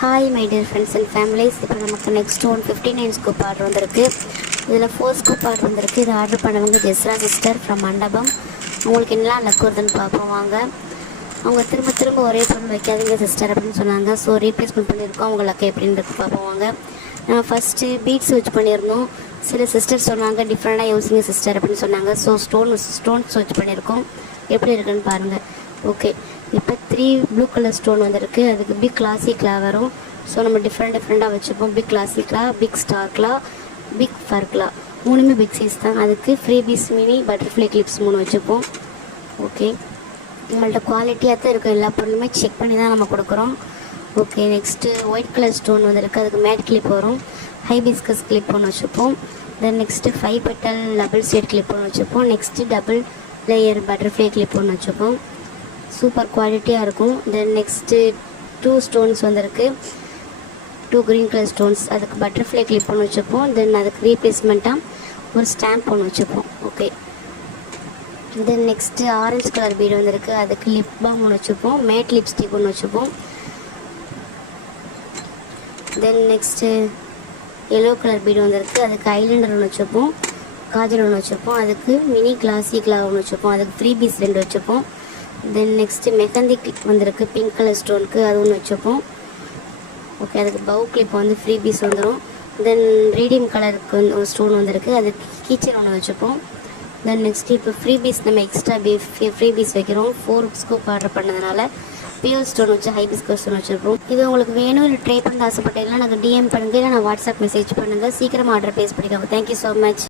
Hi my dear friends and families. இப்போ நமக்கு next 159 scoop order வந்திருக்கு. இதில் 4 ஸ்கூப் ஆர்டர் வந்திருக்கு. இது ஆர்டர் பண்ணவங்க ஜெஸ்ரா சிஸ்டர் ஃப்ரம் மண்டபம். உங்களுக்கு என்னலாம் லக் வருதுன்னு பார்ப்போம் வாங்க. அவங்க திரும்ப திரும்ப ஒரே பொருள் வைக்காதீங்க சிஸ்டர் அப்படின்னு சொன்னாங்க. ஸோ ரீப்ளேஸ்மெண்ட் பண்ணியிருக்கோம். அவங்க லக் எப்படின்றது பார்ப்போம் வாங்க. நம்ம ஃபஸ்ட்டு பீட்ஸ் வச்சு பண்ணியிருந்தோம். சில சிஸ்டர் சொன்னாங்க டிஃப்ரெண்ட்டாக யோசிங்க சிஸ்டர் அப்படின்னு சொன்னாங்க. ஸோ ஸ்டோன்ஸ் வச்சு பண்ணியிருக்கோம். எப்படி இருக்குன்னு பாருங்கள். ஓகே, இப்போ 3 ப்ளூ கலர் ஸ்டோன் வந்திருக்கு. அதுக்கு பிக் கிளாசிக்லாம் வரும். ஸோ நம்ம டிஃப்ரெண்ட்டாக வச்சுப்போம். பிக் கிளாசிக்லாம், பிக் ஸ்டார்க்லாம், பிக் ஃபர்க்லாம், மூணுமே பிக் சைஸ் தான். அதுக்கு free piece mini butterfly clips 3 வச்சுப்போம். ஓகே, நம்மள்ட்ட குவாலிட்டியாக தான் இருக்கும். எல்லா பொருளுமே செக் பண்ணி தான் நம்ம கொடுக்குறோம். Okay, next white colour stone வந்திருக்கு. அதுக்கு மேட் கிளிப் வரும். ஹைபிஸ்கஸ் கிளிப் ஒன்று வச்சுப்போம். Then next 5 petal double shade clip ஒன்று வச்சுப்போம். Next double layer butterfly clip ஒன்று வச்சுப்போம். சூப்பர் குவாலிட்டியாக இருக்கும். தென் நெக்ஸ்ட்டு 2 ஸ்டோன்ஸ் வந்திருக்கு. 2 க்ரீன் கலர் ஸ்டோன்ஸ். அதுக்கு பட்டர்ஃப்ளை கிளிப் ஒன்று வச்சுப்போம். தென் அதுக்கு ரீப்ளேஸ்மெண்ட்டாக ஒரு ஸ்டாம்ப் ஒன்று வச்சுப்போம். Okay, then next orange colour bead வந்திருக்கு. அதுக்கு லிப் பாம் ஒன்று வச்சுப்போம். மேட் லிப்ஸ்டிக் ஒன்று வச்சுப்போம். Then next yellow colour bead வந்திருக்கு. அதுக்கு ஐலைனர் ஒன்று வச்சுப்போம். காஜல் ஒன்று வச்சுப்போம். அதுக்கு மினி கிளாசிக்லாம் ஒன்று வச்சுப்போம். அதுக்கு ஃப்ரீ பீஸ் 2 வச்சுப்போம். தென் நெக்ஸ்ட்டு மெஹந்தி கிளிப் வந்திருக்கு. பிங்க் கலர் ஸ்டோனுக்கு அது ஒன்று வச்சுப்போம். ஓகே, அதுக்கு பவு கிளிப் வந்து ஃப்ரீ பீஸ் வந்துடும். தென் ரீடியம் கலருக்கு வந்து ஒரு ஸ்டோன் வந்திருக்கு. அதுக்கு கீச்சன் ஒன்று வச்சுப்போம். தென் நெக்ஸ்ட்டு இப்போ ஃப்ரீ பீஸ் நம்ம எக்ஸ்ட்ரா ஃப்ரீ பீஸ் வைக்கிறோம். 4 ஸ்கூப் ஆர்டர் பண்ணதுனால பியூர் ஸ்டோன் வச்சு ஹைபிஸ்கஸ் ஸ்டோன் வச்சுருப்போம். இது உங்களுக்கு வேணும் இல்லை ட்ரை பண்ண ஆசைப்பட்டீங்கன்னா எனக்கு டிஎம் பண்ணுங்கள், இல்லை நான் வாட்ஸ்அப் மெசேஜ் பண்ணுங்கள். சீக்கிரமாக ஆர்டர் ப்ளேஸ் பண்ணிக்கோங்க. Thank you so much.